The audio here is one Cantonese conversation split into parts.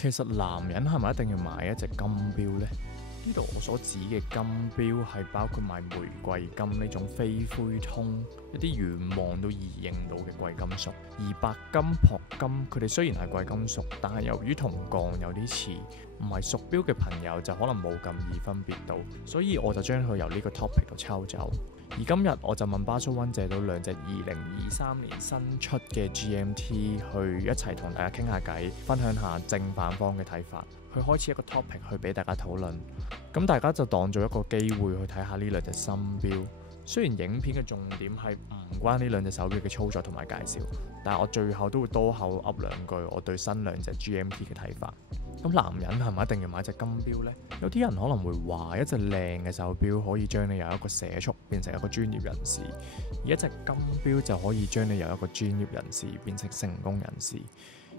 其實男人係咪一定要買一隻金錶呢？呢度我所指嘅金錶係包括買玫瑰金呢種非灰通、一啲遠望都易認到嘅貴金屬，而白金、鉑金佢哋雖然係貴金屬，但係由於同鋼有啲似，唔係屬錶嘅朋友就可能冇咁易分別到，所以我就將佢由呢個 topic 度抽走。而今日我就問巴蘇溫借到兩隻2023年新出嘅 GMT 去一齊同大家傾下偈，分享下正反方嘅睇法，去開始一個 topic 去俾大家討論。咁大家就當做一個機會去睇下呢兩隻新錶。雖然影片嘅重點係唔關呢兩隻手錶嘅操作同埋介紹，但係我最後都會多口噏兩句我對新兩隻 GMT 嘅睇法。咁男人係咪一定要買隻金錶呢？有啲人可能會話一隻靚嘅手錶可以將你由一個社畜變成一個專業人士，而一隻金錶就可以將你由一個專業人士變成成功人士。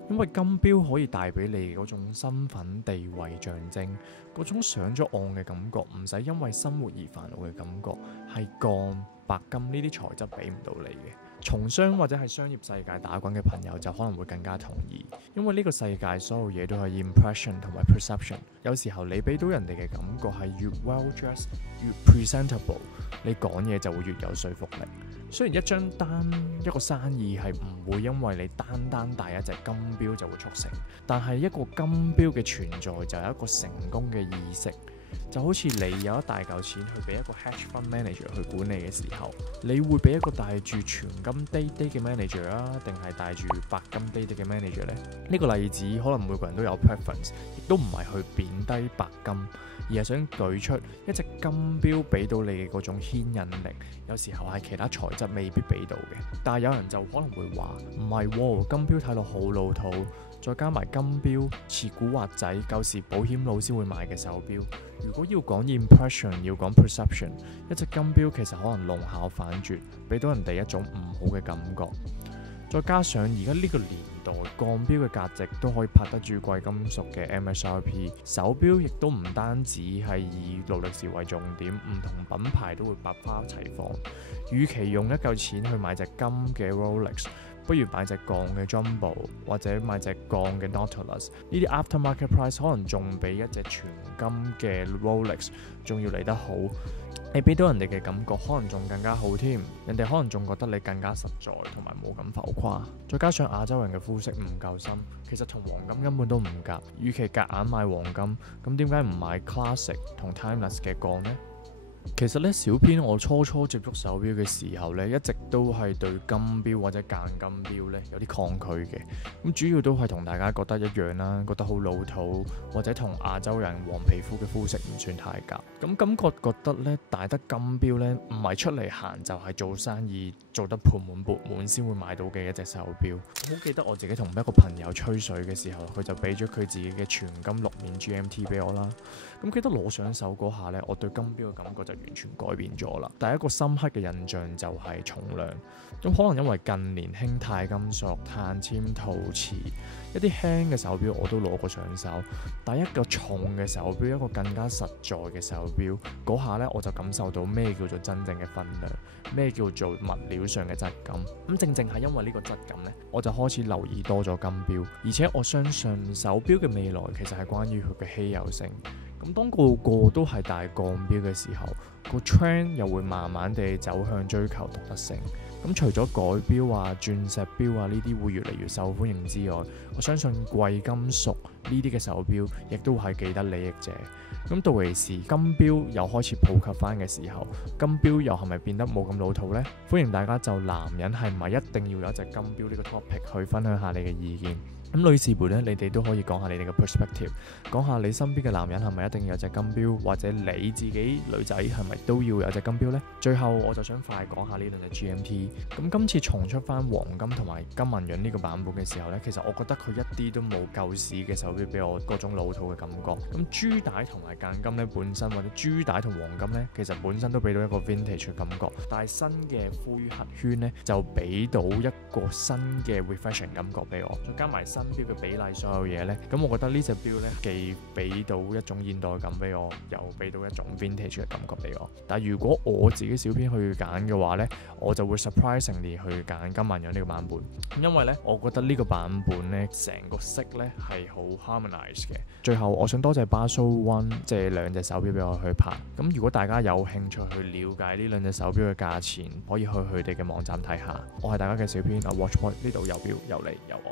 因為金錶可以帶俾你嗰種身份地位象徵，嗰種上咗岸嘅感覺，唔使因為生活而煩惱嘅感覺，係鋼、白金呢啲材質俾唔到你嘅。從商或者係商業世界打滾嘅朋友就可能會更加同意，因為呢個世界所有嘢都係 impression 同埋 perception。有時候你俾到人哋嘅感覺係越 well dressed 越 presentable， 你講嘢就會越有說服力。雖然一張單一個生意係唔會因為你單帶一隻金錶就會促成，但係一個金錶嘅存在就有一個成功嘅意識。就好似你有一大嚿錢去俾一個 hedge fund manager 去管理嘅時候，你會俾一個帶住全金滴滴嘅 manager 啊，定係帶住白金滴滴嘅 manager 呢？呢個例子可能每個人都有 preference， 亦都唔係去貶低白金，而係想舉出一隻金錶俾到你嘅嗰種牽引力，有時候係其他材質未必俾到嘅。但係有人就可能會話唔係喎，金錶睇落好老土，再加埋金錶似古惑仔，舊時保險佬先會買嘅手錶。如果要講 impression， 要講 perception， 一隻金錶其實可能弄巧反拙，俾到人哋一種唔好嘅感覺。再加上而家呢個年代，鋼錶嘅價值都可以拍得住貴金屬嘅 MSRP， 手錶亦都唔單止係以勞力士為重點，唔同品牌都會百花齊放。與其用一嚿錢去買隻金嘅 Rolex，不如買隻鋼嘅 Jumbo， 或者買隻鋼嘅 Nautilus， 呢啲 aftermarket price 可能仲比一隻全金嘅 Rolex 仲要嚟得好。你俾到人哋嘅感覺可能仲更加好添，人哋可能仲覺得你更加實在同埋冇咁浮誇。再加上亞洲人嘅膚色唔夠深，其實同黃金根本都唔夾。與其夾硬買黃金，咁點解唔買 classic 同 timeless 嘅鋼呢？其實咧，小編我初接觸手錶嘅時候咧，一直都係對金錶或者間金錶咧有啲抗拒嘅。咁主要都係同大家覺得一樣啦，覺得好老土，或者同亞洲人黃皮膚嘅膚色唔算太夾。咁感覺得咧，戴得金錶咧，唔係出嚟行就係做生意做得盆滿缽滿先會買到嘅一隻手錶。我好記得我自己同一個朋友吹水嘅時候，佢就俾咗佢自己嘅全金6面 GMT 俾我啦。咁記得攞上手嗰下咧，我對金錶嘅感覺就完全改變咗啦。第一個深刻嘅印象就係重量。咁可能因為近年輕鈦金屬、碳纖、陶瓷，一啲輕嘅手錶我都攞過上手，但一個重嘅手錶，一個更加實在嘅手錶，嗰下咧我就感受到咩叫做真正嘅分量，咩叫做物料上嘅質感。咁正係因為呢個質感咧，我就開始留意多咗金錶，而且我相信手錶嘅未來其實係關於佢嘅稀有性。咁當個個都係戴鋼錶嘅時候，個 trend 又會慢慢地走向追求獨特性。咁除咗改錶啊、鑽石錶啊呢啲會越嚟越受歡迎之外，我相信貴金屬呢啲嘅手錶亦都係既得利益者。咁到時金錶又開始普及翻嘅時候，金錶又係咪變得冇咁老土呢？歡迎大家就男人係咪一定要有一隻金錶呢個 topic 去分享下你嘅意見。咁女士們咧，你哋都可以講下你哋嘅 perspective， 講下你身邊嘅男人係咪一定要有隻金錶，或者你自己女仔係咪都要有隻金錶呢？最後我就想快講下呢兩隻 GMT。咁今次重出翻黃金同埋金紋樣呢個版本嘅時候呢，其實我覺得佢一啲都冇舊時嘅手錶俾我嗰種老土嘅感覺。咁珠帶同埋間金呢本身，或者珠帶同黃金呢，其實本身都俾到一個 vintage 嘅感覺，但係新嘅灰黑圈呢，就俾到一個新嘅 refreshing 感覺俾我，再加埋新新錶嘅比例，所有嘢呢，咁我覺得呢隻錶呢，既俾到一種現代感俾我，又俾到一種 vintage 嘅感覺俾我。但係如果我自己小編去揀嘅話呢，我就會 surprisingly 去揀金萬燿呢個版本，因為呢，我覺得呢個版本呢，成個色呢係好 harmonize 嘅。最後我想多謝 Basel One 即係兩隻手錶俾我去拍。咁如果大家有興趣去了解呢兩隻手錶嘅價錢，可以去佢哋嘅網站睇下。我係大家嘅小編啊 Watchpoint，呢度有錶有你有我。